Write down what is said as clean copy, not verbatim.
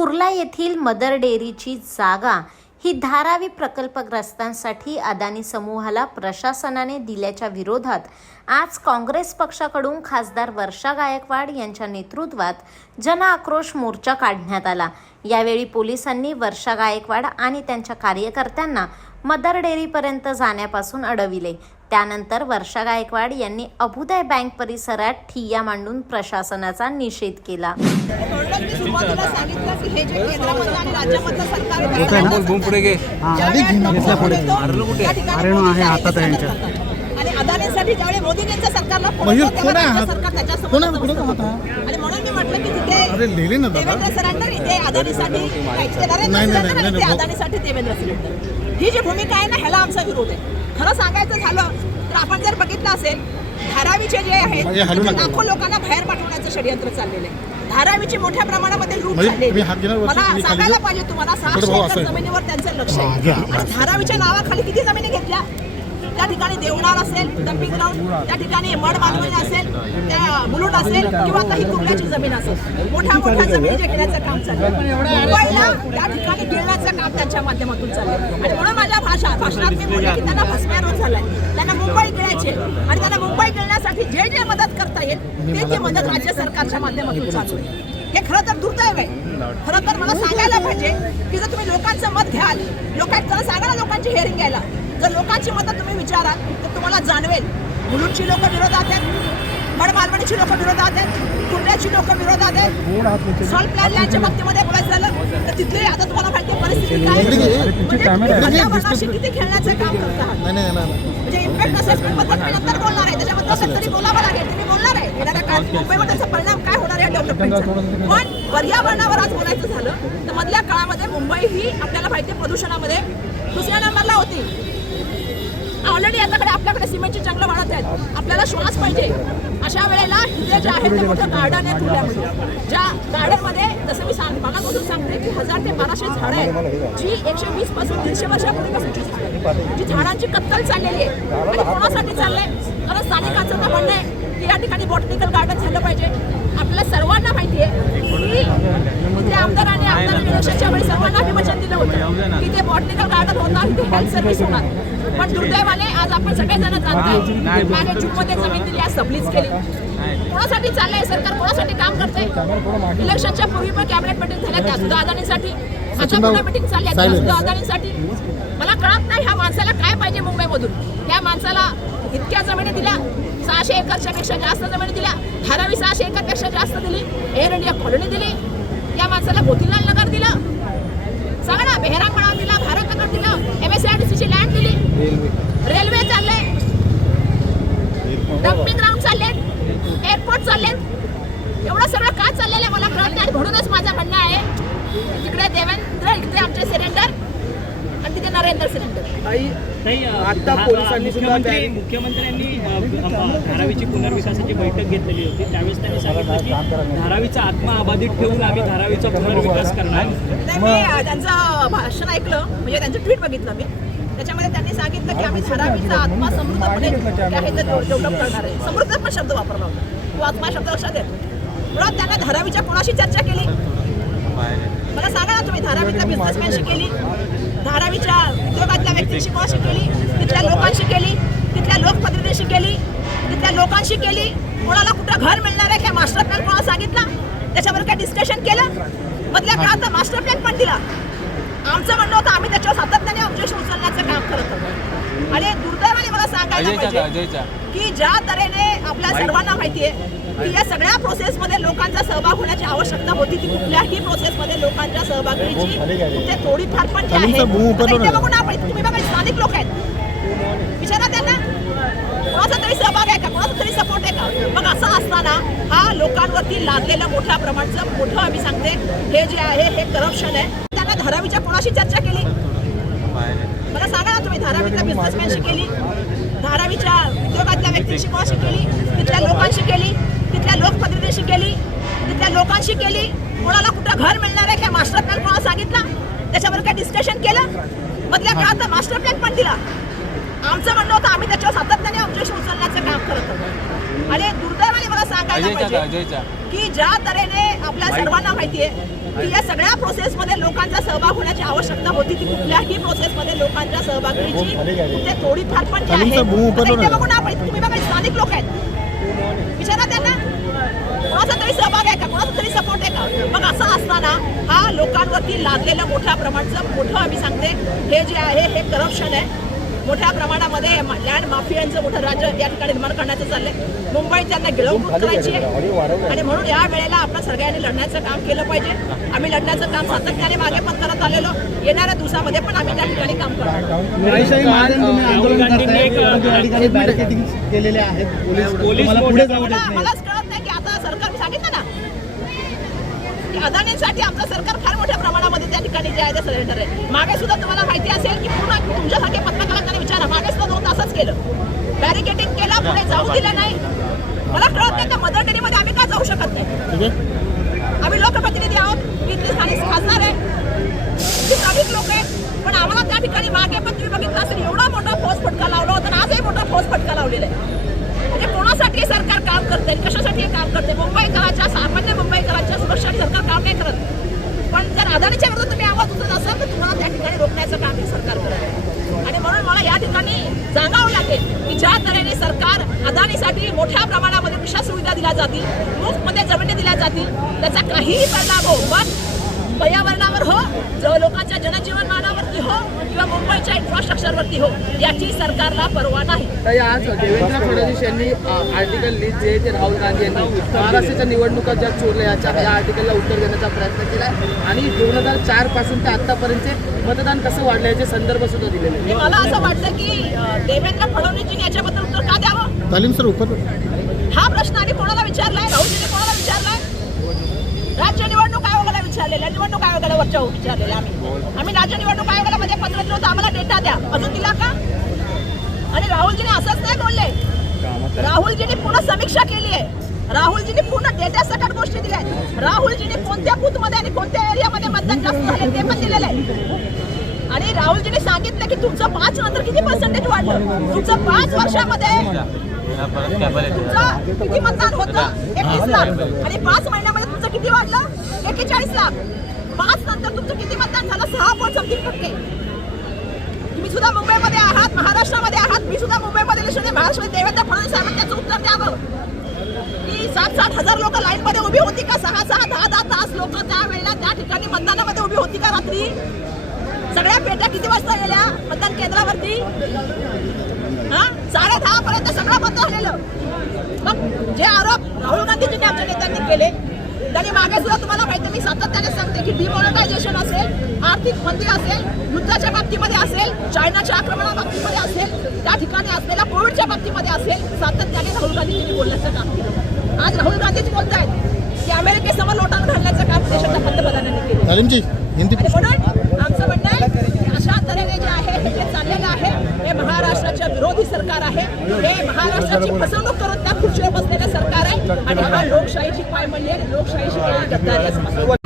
कुर्ला येथील मदर डेअरीची जागा ही धारावी प्रकल्पग्रस्तांसाठी अदानी समूहाला प्रशासनाने दिल्याच्या विरोधात आज काँग्रेस पक्षाकडून खासदार वर्षा गायकवाड यांच्या नेतृत्वात जनआक्रोश मोर्चा काढण्यात आला। यावेळी पोलिसांनी वर्षा गायकवाड आणि त्यांच्या कार्यकर्त्यांना मदर डेअरीपर्यंत जाण्यापासून अडविले। त्यानंतर वर्षा गायकवाड यांनी अभुदय बँक परिसरात ठिय्या मांडून प्रशासनाचा निषेध केला। अदानीसाठी ज्यावेळी मोदींचं सरकारला सरकार त्याच्यासमोर आणि म्हणून मी म्हटलं की तिथे देवेंद्र सरांना इथे अदानीसाठी अदानीसाठी देवेंद्र सरांना ही जी भूमिका आहे ना, ह्याला आमचा विरोध आहे। खरं सांगायचं झालं तर आपण जर बघितलं असेल, धारावीचे जे आहेत लाखो लोकांना बाहेर पाठवण्याचं षडयंत्र चाललेलं आहे। धारावीची मोठ्या प्रमाणामध्ये लूट झाली। मला सांगायला पाहिजे तुम्हाला, 600 एकर जमिनीवर त्यांचं लक्ष आहे आणि धारावीच्या नावाखाली किती जमिनी घेतल्या? त्या ठिकाणी देवणार असेल, डम्पिंग ग्राउंड, त्या ठिकाणी मड मालवणी असेल, त्या मुलुंड असेल किंवा काही कुर्ल्याची जमीन असेल, मोठ्या मोठ्या जमिनी घेण्याचं काम चाललं। मुंबईला त्या ठिकाणी गिळण्याचं काम त्यांच्या माध्यमातून चाललं आणि म्हणून माझ्या भाषणात मी म्हटलं की त्यांना भस्म्यारोग झालाय, त्यांना मुंबई गिळायचे आणि त्यांना मुंबई गिळण्यासाठी जे जे मदत करता येईल ते मदत राज्य सरकारच्या माध्यमातून चालू आहे। हे खरं तर दुर्दैव आहे। खरं तर मला सांगायला पाहिजे की जर तुम्ही लोकांचं मत घ्याल, लोकांना सांगा ना लोकांची हिअरिंग घ्यायला, जर लोकांची मतं तुम्ही विचाराल तर तुम्हाला जाणवेल मुलुंडची लोक विरोधात आहेत, मड मालवणीची लोक विरोधात आहेत, कुर्ल्याची लोक विरोधात आहेत। सॉल्ट प्लॅन लँडच्या बाबतीमध्ये बोलायचं झालं तर तिथले आता तुम्हाला माहिती परिस्थिती काय आहे, किती खेळण्याचं काम करतात। म्हणजे इम्पॅक्ट असेसमेंट बद्दल मी नंतर बोलणार आहे, त्याच्याबद्दल तरी बोलावं लागेल, तुम्ही बोलणार आहे येणाऱ्या काळात मुंबईवर त्याचा परिणाम काय होणार आहे डेव्हलपमेंटचा। पण पर्यावरणावर आज बोलायचं झालं तर मधल्या काळामध्ये मुंबई ही आपल्याला माहिती प्रदूषणामध्ये दुसऱ्या नंबरला होती। ऑलरेडी आपल्याकडे सिमेंटची जंगलं वाढत आहेत, आपल्याला श्वास पाहिजे। अशा वेळेला इथे जे आहे ते मोठं गार्डन आहे कुर्ल्यामध्ये, ज्या गार्डनमध्ये जसं मी मागापासून सांगते की 1000 ते 1200 झाडं आहेत, जी 120 पासून 150 वर्षापूर्वीपासूनची झाडं आहेत, जी झाडांची कत्तल चाललेली आहे। आणि कोणासाठी चाललंय? कारण स्थानिकांचं तर म्हणणं आहे की या ठिकाणी बॉटनिकल गार्डन झालं पाहिजे। आपल्या सर्वांना माहिती आहे की इथे आमदारांनी इलेक्शनच्या वेळी सर्वांना विवचन दिलं होतं की ते बॉटनिकल गार्डन होणार, इथे हेल्थ सर्व्हिस होणार। पण दुर्दैवाने आज आपण सगळेजण जाणतोय मागे जूनमध्ये जमीन दिली, आज सबलीज केली। कोणासाठी चाललंय सरकार, कोणासाठी काम करतंय? इलेक्शनच्या पूर्वी पण कॅबिनेट मीटिंग झाल्या त्या सुद्धा अदानीसाठी, आता पुन्हा मीटिंग चालली आहे त्या सुद्धा अदानीसाठी। मला कळत नाही ह्या माणसाला काय पाहिजे मुंबईमधून। ह्या माणसाला इतक्या जमिनी दिल्या, 600 एकरच्या पेक्षा जास्त जमिनी दिल्या, धारावी 600 एकर पेक्षा जास्त दिली, एअर इंडिया कॉलनी दिली, या माणसाला मोतीलाल नगर दिलं, सगळा बेहरामपणा दिला, भारतनगर दिलं, MSIDCची लँड दिली, रेल्वे चालले, डम्पिंग ग्राउंड चालले, एअरपोर्ट चालले, एवढं सगळं काय चाललेलं आहे मला कळत नाही। म्हणूनच माझं म्हणणं आहे तिकडे देवेंद्र, इकडे आमचे सिलेंडर आणि तिथे नरेंद्र सिलेंडर। आता पोलिसांनी मुख्यमंत्र्यांनी धारावीची पुनर्विकासाची बैठक घेतलेली होती, त्यावेळेस त्यांनी सांगितलं की धारावीचा आत्मा अबाधित ठेवून आम्ही धारावीचा पुनर्विकास करणार। मी त्यांचं भाषण ऐकलं, म्हणजे त्यांचं ट्विट बघितलं मी, त्याच्यामध्ये त्यांनी सांगितलं की आम्ही धारावीचा आत्मा समृद्धपणे डेव्हलप करणार आहे। समृद्ध पण शब्द वापरला होता, तो आत्मा शब्द लक्षात येतो। मुळात त्यांना धारावीच्या कोणाशी चर्चा केली? मला सांगा ना तुम्ही, धारावीच्या बिझनेसमॅनशी केली, धारावीच्या उद्योगातल्या व्यक्तींशी कोणाशी केली? तिथल्या लोकांशी केली, तिथल्या लोकप्रतिनिधींशी केली, तिथल्या लोकांशी केली। कोणाला कुठं घर मिळणार आहे काय मास्टर प्लॅन कोणाला सांगितला? त्याच्यावर काय डिस्कशन केलं? मधल्या काळात मास्टर प्लॅन पण दिला। आमचं म्हणणं होतं आम्ही त्याच्यावर सातत्याने ऑब्जेक्शन उचलण्याचं काम करत होतो। आणि दुर्दैवाने मला सांगायला पाहिजे की ज्या तऱ्हेने आपल्या सर्वांना माहिती आहे की या सगळ्या प्रोसेसमध्ये लोकांचा सहभाग होण्याची आवश्यकता होती, ती कुठल्याही प्रोसेसमध्ये लोकांच्या सहभागाची कुठे थोडीफार पण जी आहे बघून आपण, तुम्ही बघा स्थानिक लोक आहेत, विचारा त्यांना कोणाचा तरी सहभाग आहे का, कोणाचा तरी सपोर्ट आहे का? मग असं असताना हा लोकांवरती लादलेलं मोठ्या प्रमाणाचं मोठं आम्ही सांगते हे जे आहे हे करप्शन आहे। त्यांना धारावीच्या कोणाशी चर्चा केली? मला सांगा ना तुम्ही, धारावीच्या बिझनेसमॅनशी केली, धारावीच्या उद्योगातल्या व्यक्तींशी कोणाशी केली? तिथल्या लोकांशी केली, तिथल्या लोकप्रतिनिधींशी केली, तिथल्या लोकांशी केली। कोणाला कुठं घर मिळणार आहे काय मास्टर प्लॅन कोणाला सांगितला? त्याच्यावर काय डिस्कशन केलं? मधल्या काळात मास्टर प्लॅन पण दिला। आमचं म्हणणं होतं आम्ही त्याच्यावर सातत्याने ऑब्जेक्शन उचलण्याचं काम करत होतो। आणि दुर्दैवाने मला सांगायला पाहिजे की ज्या तऱ्हेने आपल्या सर्वांना माहिती आहे की या सगळ्या प्रोसेसमध्ये लोकांचा सहभाग होण्याची आवश्यकता होती. ती कुठल्याही प्रोसेसमध्ये लोकांच्या सहभागाची कुठे थोडीफार पण जी आहे. आता इथे बघू ना आपण, तुम्ही बघा स्थानिक लोक आहेत, विचारा त्यांना कोणाचा तरी सहभाग आहे का, कोणाचा तरी सपोर्ट आहे का. मग असं असताना हा लोकांवरती लादलेलं मोठ्या प्रमाणाचं मोठं आम्ही सांगते हे जे आहे हे करप्शन आहे. मोठ्या प्रमाणामध्ये लँड माफियांचं मोठं राज्य या ठिकाणी निर्माण करण्याचं चाललंय. मुंबईत त्यांना गिळवणूक करायची आहे आणि म्हणून या वेळेला आपण सगळ्यांनी लढण्याचं काम केलं पाहिजे. आम्ही लढण्याचं काम सातत्याने मागे पण करत आलेलो, येणाऱ्या दिवसामध्ये पण आम्ही त्या ठिकाणी काम करणार. मलाच कळत नाही की आता सरकार सांगितलं ना की अदानींसाठी आपलं सरकार फार मोठ्या प्रमाणामध्ये त्या ठिकाणी जे आहे ते सरेंडर आहे. मागे सुद्धा तुम्हाला माहिती असेल की पूर्ण तुमच्यासारख्या पत्रकारांना विचारा, मागे सुद्धा 2 तासच केलं, बॅरिकेडिंग केलं, पुढे जाऊ दिलं नाही. मला कळत नाही का मदर डेअरीमध्ये आम्ही का जाऊ शकत नाही. आम्ही लोकप्रतिनिधी आहोत, मी इथले स्थानिक खासदार आहे, स्थानिक लोक आहे, पण आम्हाला त्या ठिकाणी मागे पण तुम्ही बघितलं असेल एवढा मोठा फौज फटका लावला होता आणि आजही मोठा फौज फटका लावलेला आहे. म्हणजे कोणासाठी सरकार काम करते, कशासाठी काम करते. मुंबईकरांच्या, सामान्य मुंबईकरांच्या सुरक्षेसाठी सरकार काम नाही करत. पण जर अदानीच्या विरोधात तुम्ही आवाज उचलत असाल तर तुम्हाला त्या ठिकाणी रोखण्याचं काम हे सरकार करत. आणि म्हणून मला या ठिकाणी सांगावं लागेल की ज्या तऱ्हेने सरकार अदानीसाठी मोठ्या प्रमाणामध्ये दिशा सुविधा दिल्या जातील, मुफ्तमध्ये जमिनी दिल्या जातील, त्याचा काहीही परिणाम हो, पण पर्यावरणावर हो, लोकांच्या जनजीवनमानावरती हो किंवा मुंबईच्या इन्फ्रास्ट्रक्चरवरती हो, याची सरकारला पर्वा नाही. तर आज देवेंद्र फडणवीस यांनी आर्टिकल लिस्ट जे ते राहुल गांधी यांनी महाराष्ट्राच्या निवडणुका ज्या चोरल्या या आर्टिकलला उत्तर देण्याचा प्रयत्न केला आणि 2004 पासून ते आतापर्यंत मतदान कसं वाढलं याचे संदर्भ सुद्धा दिलेले आहेत. मला असं वाटतं की देवेंद्र फडणवीसजींनी याच्याबद्दल उत्तर का द्यावं. तालीम सर हा प्रश्न आम्ही कोणाला विचारलाय, राहुलजींनी कोणाला विचारलाय, राज्य निवडणूक आयोगाला विचारलेला, निवडणूक आयोगाला वरच्या विचारलेले. आम्ही राज्य निवडणूक आयोगाला मध्ये पत्र दिलं होतं आम्हाला डेटा द्या, अजून दिला का. आणि राहुलजीने असंच नाही बोलले, राहुलजीने पूर्ण समीक्षा केली आहे, राहुलजीने पूर्ण डेटा सकट गोष्टी दिल्या आहेत. राहुलजीने कोणत्या बूथमध्ये आणि कोणत्या एरियामध्ये मतदान जास्त झाले ते पण दिलेलं आहे. आणि राहुलजीने सांगितलं की तुमचं 5 नंतर किती पर्सेंटेज वाढलं, तुमचं 5 वर्षामध्ये तुमचं किती मतदान होतं 31 लाख आणि 5 महिन्यामध्ये तुमचं किती वाढलं 41 लाख. 5 नंतर तुमचं किती मतदान झालं 6.3%. तुम्ही सुद्धा मुंबईमध्ये आहात, महाराष्ट्रामध्ये आहात, मी सुद्धा मुंबईमध्ये महाराष्ट्रामध्ये. देवेंद्र फडणवीस साहेबांनी त्याचं उत्तर द्यावं की 7-7 हजार लोक लाईन मध्ये उभी होती का, 6-6, 10-10 तास लोक त्या वेळेला त्या ठिकाणी मतदानामध्ये उभी होती का रात्री. सगळ्या पेट्या किती वाजता गेल्या मतदान केंद्रावरती, 10:30 पर्यंत सगळं बंद झालेलं. मग जे आरोप राहुल गांधीजींनी आमच्या नेत्यांनी केले त्यांनी मागे सुद्धा तुम्हाला माहिती, मी सातत्याने सांगते की डिमॉनिटायझेशन असेल, आर्थिक मंदी असेल, युद्धाच्या बाबतीमध्ये असेल, चायनाच्या आक्रमणा बाबतीमध्ये असेल, त्या ठिकाणी असलेल्या कोविडच्या बाबतीमध्ये असेल, सातत्याने राहुल गांधीजींनी बोलण्याचं काम केलं. आज राहुल गांधीजी बोलतायत की अमेरिकेसमोर लोटांग घालण्याचं काम देशाच्या पंतप्रधानांनी केलं. आणि म्हणून आमचं म्हणणं आहे की अशा तऱ्हेने जे आहे हे जे चाललेलं आहे हे महाराष्ट्राच्या विरोधी सरकार आहे, हे महाराष्ट्राची फसवणूक करून त्या खुर्चीवर बसलेलं सरकार आहे आणि हा लोकशाहीची पायमल्ली आणि लोकशाहीची गद्दारी असं